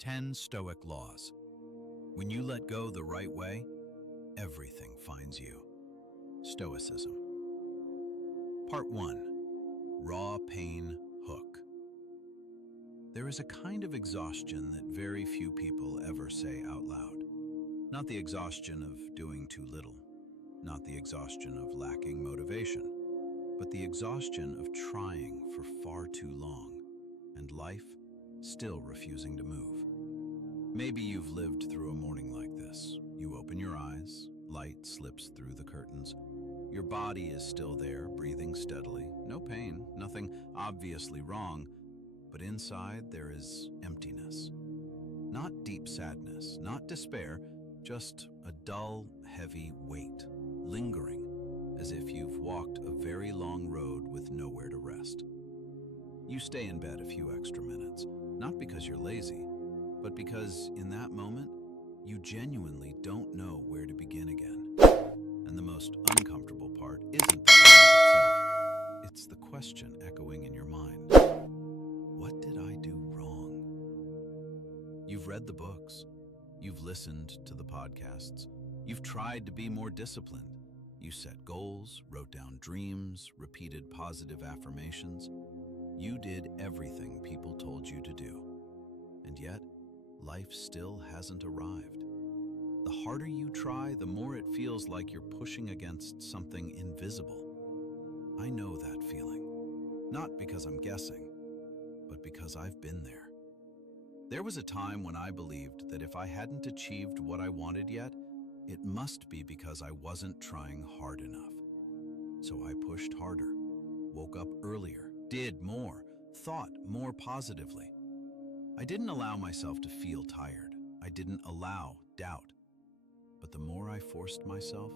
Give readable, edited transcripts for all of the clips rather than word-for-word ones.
10 Stoic Laws. When you let go the right way, everything finds you. Stoicism. Part 1. Raw Pain Hook. There is a kind of exhaustion that very few people ever say out loud. Not the exhaustion of doing too little, not the exhaustion of lacking motivation, but the exhaustion of trying for far too long and life still refusing to move. Maybe you've lived through a morning like this. You open your eyes, light slips through the curtains. Your body is still there, breathing steadily. No pain, nothing obviously wrong, but inside there is emptiness. Not deep sadness, not despair, just a dull, heavy weight, lingering, as if you've walked a very long road with nowhere to rest. You stay in bed a few extra minutes, not because you're lazy, but because in that moment, you genuinely don't know where to begin again. And the most uncomfortable part isn't the sound itself, it's the question echoing in your mind. What did I do wrong? You've read the books, you've listened to the podcasts, you've tried to be more disciplined. You set goals, wrote down dreams, repeated positive affirmations. You did everything people told you to do. And yet, life still hasn't arrived. The harder you try, the more it feels like you're pushing against something invisible. I know that feeling, not because I'm guessing, but because I've been there. There was a time when I believed that if I hadn't achieved what I wanted yet, it must be because I wasn't trying hard enough. So I pushed harder, woke up earlier, did more, thought more positively. I didn't allow myself to feel tired. I didn't allow doubt. But the more I forced myself,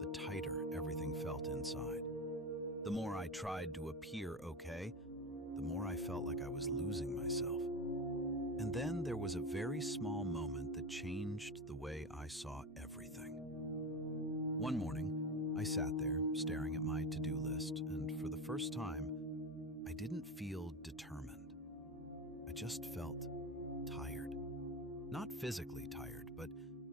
the tighter everything felt inside. The more I tried to appear okay, the more I felt like I was losing myself. And then there was a very small moment that changed the way I saw everything. One morning, I sat there staring at my to-do list, and for the first time, I didn't feel determined. I just felt tired. Not physically tired, but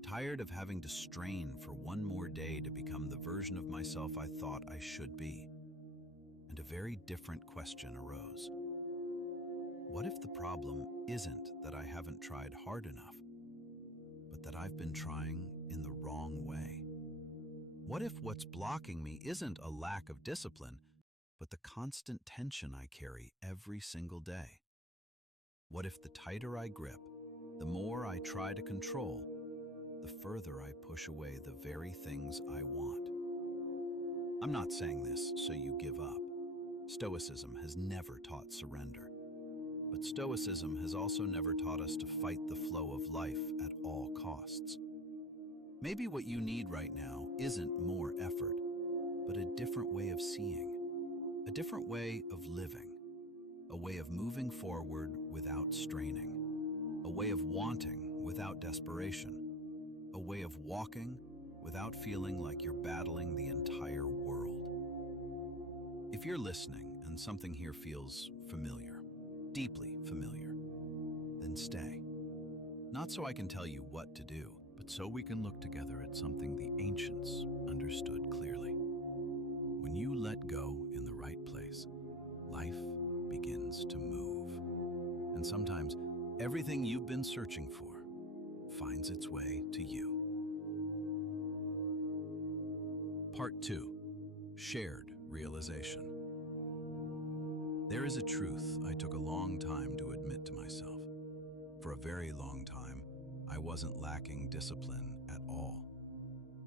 tired of having to strain for one more day to become the version of myself I thought I should be. And a very different question arose. What if the problem isn't that I haven't tried hard enough, but that I've been trying in the wrong way? What if what's blocking me isn't a lack of discipline, but the constant tension I carry every single day? What if the tighter I grip, the more I try to control, the further I push away the very things I want? I'm not saying this so you give up. Stoicism has never taught surrender. But Stoicism has also never taught us to fight the flow of life at all costs. Maybe what you need right now isn't more effort, but a different way of seeing, a different way of living, a way of moving forward without straining, a way of wanting without desperation, a way of walking without feeling like you're battling the entire world. If you're listening and something here feels familiar, deeply familiar, then stay. Not so I can tell you what to do, but so we can look together at something the ancients understood clearly. When you let go in the right place, life begins to move. And sometimes everything you've been searching for finds its way to you. Part 2. Shared Realization. There is a truth I took a long time to admit to myself. For a very long time, I wasn't lacking discipline at all.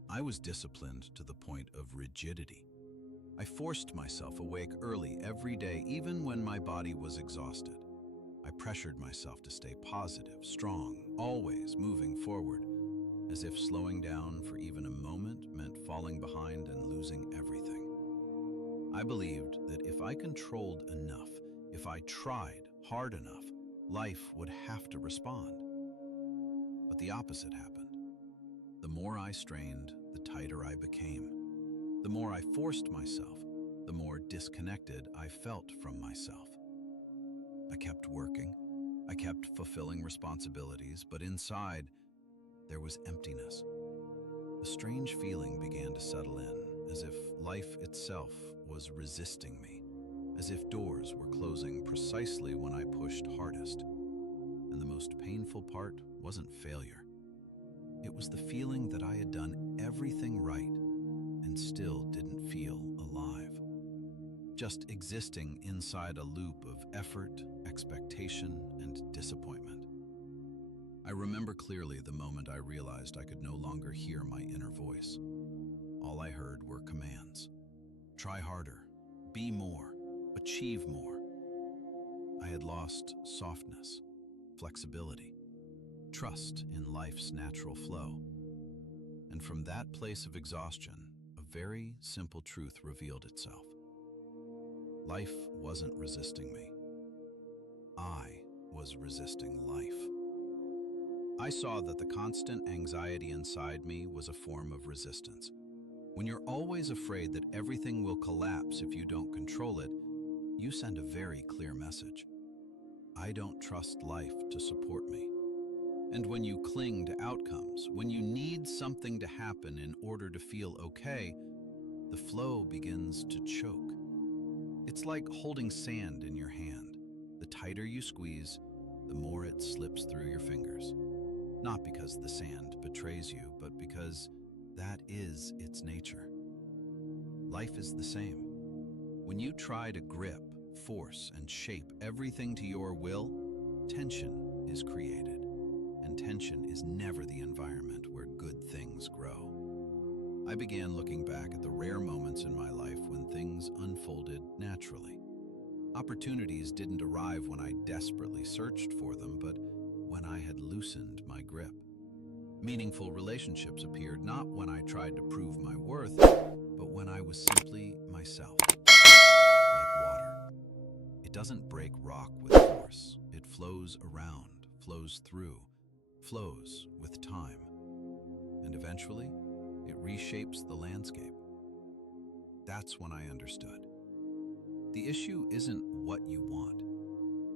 I was disciplined to the point of rigidity. I forced myself awake early every day, even when my body was exhausted. I pressured myself to stay positive, strong, always moving forward, as if slowing down for even a moment meant falling behind and losing everything. I believed that if I controlled enough, if I tried hard enough, life would have to respond. But the opposite happened. The more I strained, the tighter I became. The more I forced myself, the more disconnected I felt from myself. I kept working. I kept fulfilling responsibilities, but inside, there was emptiness. A strange feeling began to settle in, as if life itself was resisting me, as if doors were closing precisely when I pushed hardest. And the most painful part wasn't failure. It was the feeling that I had done everything right and still didn't feel alive. Just existing inside a loop of effort, expectation, and disappointment. I remember clearly the moment I realized I could no longer hear my inner voice. All I heard were commands. Try harder, be more, achieve more. I had lost softness, flexibility, trust in life's natural flow. And from that place of exhaustion, a very simple truth revealed itself. Life wasn't resisting me. I was resisting life. I saw that the constant anxiety inside me was a form of resistance. When you're always afraid that everything will collapse if you don't control it, you send a very clear message. I don't trust life to support me. And when you cling to outcomes, when you need something to happen in order to feel okay, the flow begins to choke. It's like holding sand in your hand. The tighter you squeeze, the more it slips through your fingers. Not because the sand betrays you, but because that is its nature. Life is the same. When you try to grip, force, and shape everything to your will, tension is created. And tension is never the environment where good things grow. I began looking back at the rare moments in my life when things unfolded naturally. Opportunities didn't arrive when I desperately searched for them, but when I had loosened my grip. Meaningful relationships appeared not when I tried to prove my worth, but when I was simply myself. Like water. It doesn't break rock with force. It flows around, flows through, flows with time. And eventually, it reshapes the landscape. That's when I understood. The issue isn't what you want,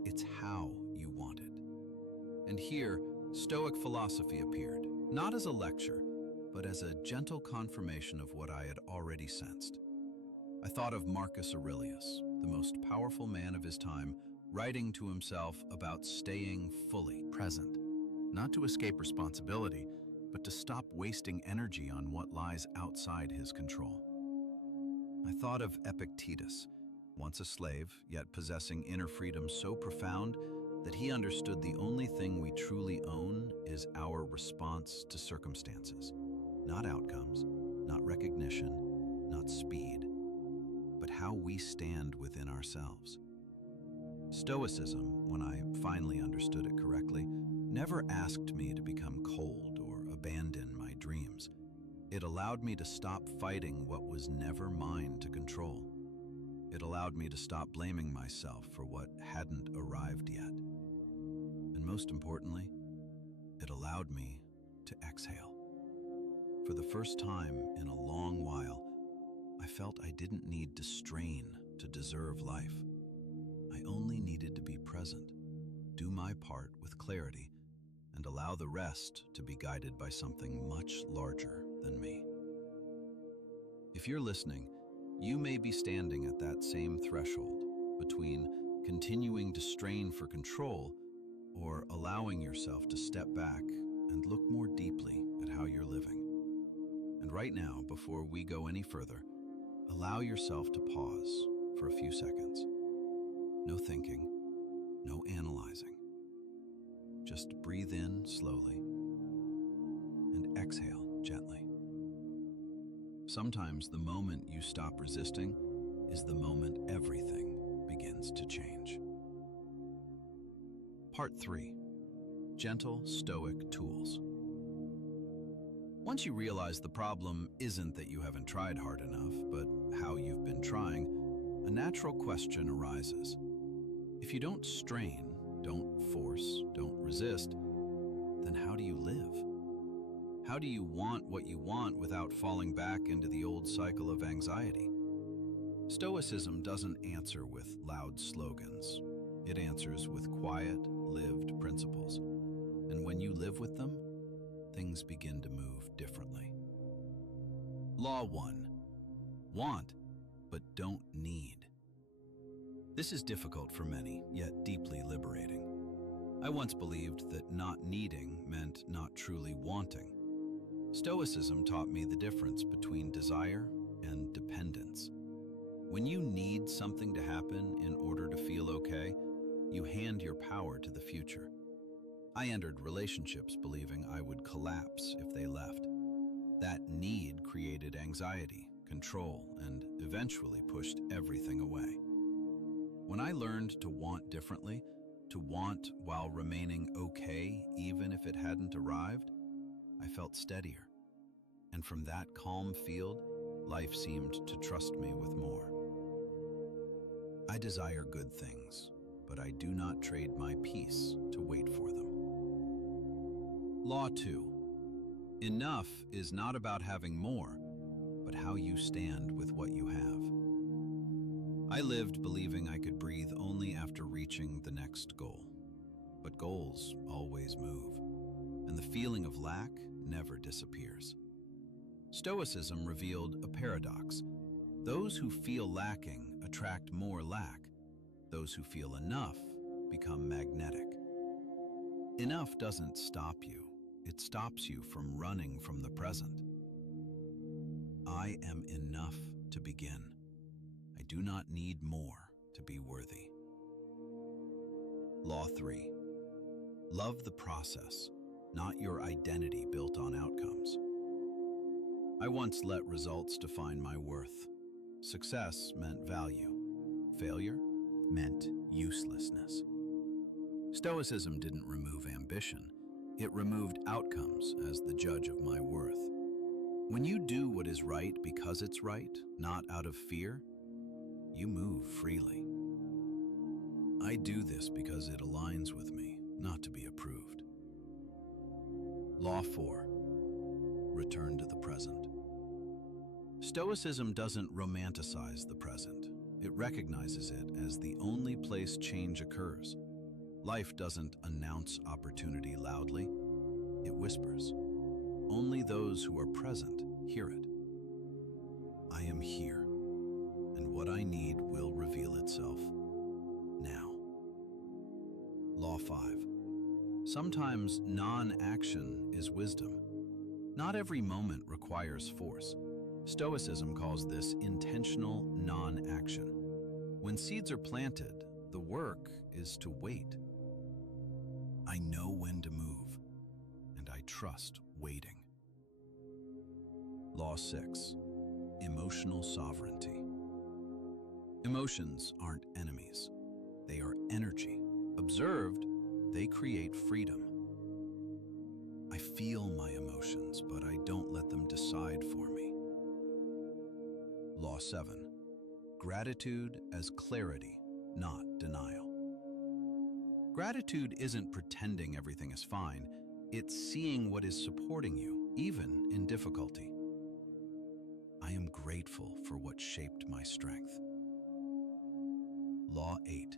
it's how you want it. And here, Stoic philosophy appeared, not as a lecture, but as a gentle confirmation of what I had already sensed. I thought of Marcus Aurelius, the most powerful man of his time, writing to himself about staying fully present, not to escape responsibility, but to stop wasting energy on what lies outside his control. I thought of Epictetus, once a slave, yet possessing inner freedom so profound that he understood the only thing we truly own is our response to circumstances. Not outcomes, not recognition, not speed, but how we stand within ourselves. Stoicism, when I finally understood it correctly, never asked me to become cold or abandon my dreams. It allowed me to stop fighting what was never mine to control. It allowed me to stop blaming myself for what hadn't arrived yet. And most importantly, it allowed me to exhale. For the first time in a long while, I felt I didn't need to strain to deserve life. I only needed to be present, do my part with clarity, and allow the rest to be guided by something much larger than me. If you're listening, you may be standing at that same threshold between continuing to strain for control or allowing yourself to step back and look more deeply at how you're living. And right now, before we go any further, allow yourself to pause for a few seconds. No thinking, no analyzing. Just breathe in slowly and exhale gently. Sometimes the moment you stop resisting is the moment everything begins to change. Part 3. Gentle Stoic Tools. Once you realize the problem isn't that you haven't tried hard enough, but how you've been trying, a natural question arises. If you don't strain, don't force, don't resist, then how do you live? How do you want what you want without falling back into the old cycle of anxiety? Stoicism doesn't answer with loud slogans. It answers with quiet, lived principles. And when you live with them, things begin to move differently. Law 1. Want, but don't need. This is difficult for many, yet deeply liberating. I once believed that not needing meant not truly wanting. Stoicism taught me the difference between desire and dependence. When you need something to happen in order to feel okay, you hand your power to the future. I entered relationships believing I would collapse if they left. That need created anxiety, control, and eventually pushed everything away. When I learned to want differently, to want while remaining okay even if it hadn't arrived, I felt steadier. And from that calm field, life seemed to trust me with more. I desire good things, but I do not trade my peace to wait for them. Law 2. Enough is not about having more, but how you stand with what you have. I lived believing I could breathe only after reaching the next goal. But goals always move, and the feeling of lack never disappears. Stoicism revealed a paradox. Those who feel lacking attract more lack. Those who feel enough become magnetic. Enough doesn't stop you. It stops you from running from the present. I am enough to begin. I do not need more to be worthy. Law 3. Love the process, not your identity built on outcomes. I once let results define my worth. Success meant value. Failure meant uselessness. Stoicism didn't remove ambition. It removed outcomes as the judge of my worth. When you do what is right because it's right, not out of fear, you move freely. I do this because it aligns with me, not to be approved. Law 4. Return to the present. Stoicism doesn't romanticize the present. It recognizes it as the only place change occurs. Life doesn't announce opportunity loudly. It whispers. Only those who are present hear it. I am here, and what I need will reveal itself now. Law 5. Sometimes non-action is wisdom. Not every moment requires force. Stoicism calls this intentional non-action. When seeds are planted, the work is to wait. I know when to move, and I trust waiting. Law 6. Emotional sovereignty. Emotions aren't enemies. They are energy. Observed, they create freedom. I feel my emotions, but I don't let them decide for me. Law 7. Gratitude as clarity, not denial. Gratitude isn't pretending everything is fine. It's seeing what is supporting you, even in difficulty. I am grateful for what shaped my strength. Law 8.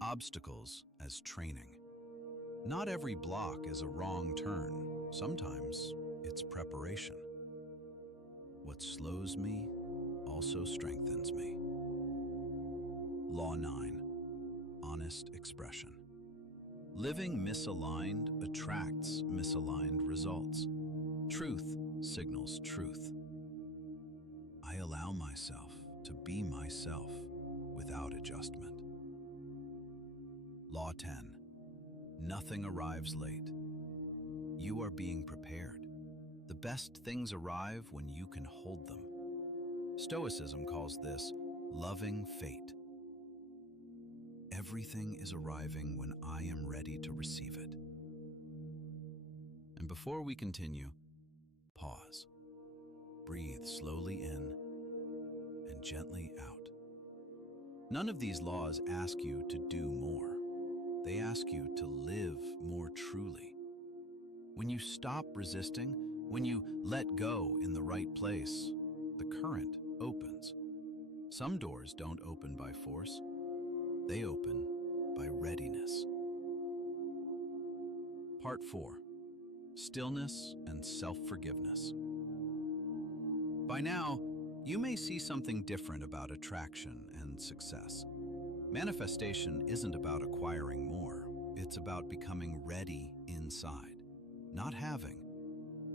Obstacles as training. Not every block is a wrong turn. Sometimes it's preparation. What slows me also strengthens me. Law 9. Honest expression. Living misaligned attracts misaligned results. Truth signals truth. I allow myself to be myself without adjustment. Law 10. Nothing arrives late. You are being prepared. The best things arrive when you can hold them. Stoicism calls this loving fate. Everything is arriving when I am ready to receive it. And before we continue, pause. Breathe slowly in and gently out. None of these laws ask you to do more. They ask you to live more truly. When you stop resisting, when you let go in the right place, the current opens. Some doors don't open by force. They open by readiness. Part 4. Stillness and self-forgiveness. By now, you may see something different about attraction and success. Manifestation isn't about acquiring more. It's about becoming ready inside. Not having,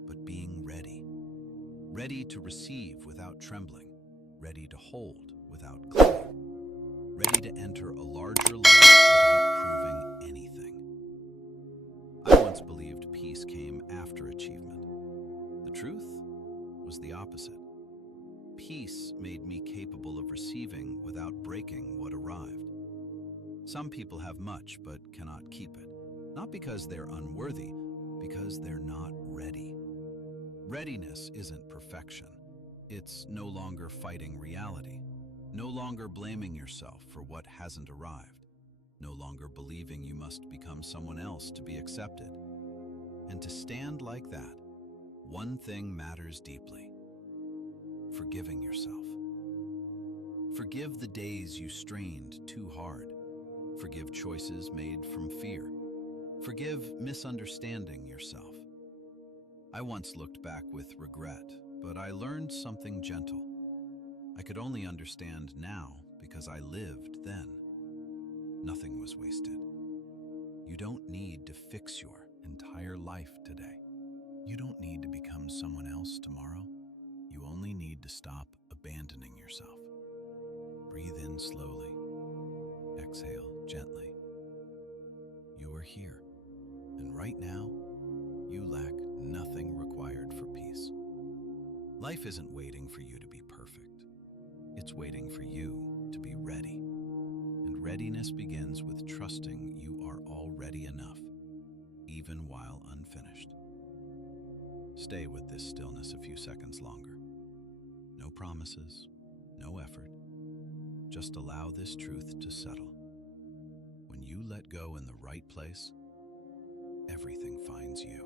but being ready. Ready to receive without trembling. Ready to hold without clinging. Ready to enter a larger life without proving anything. I once believed peace came after achievement. The truth was the opposite. Peace made me capable of receiving without breaking what arrived. Some people have much but cannot keep it, not because they're unworthy, because they're not ready. Readiness isn't perfection. It's no longer fighting reality, no longer blaming yourself for what hasn't arrived, no longer believing you must become someone else to be accepted. And to stand like that, one thing matters deeply: forgiving yourself. Forgive the days you strained too hard. Forgive choices made from fear. Forgive misunderstanding yourself. I once looked back with regret, but I learned something gentle. I could only understand now because I lived then. Nothing was wasted. You don't need to fix your entire life today. You don't need to become someone else tomorrow. You only need to stop abandoning yourself. Breathe in slowly. Exhale gently. You are here, and right now, you lack nothing required for peace. Life isn't waiting for you to be perfect. It's waiting for you to be ready. And readiness begins with trusting you are already enough, even while unfinished. Stay with this stillness a few seconds longer. No promises, no effort. Just allow this truth to settle. When you let go in the right place, everything finds you.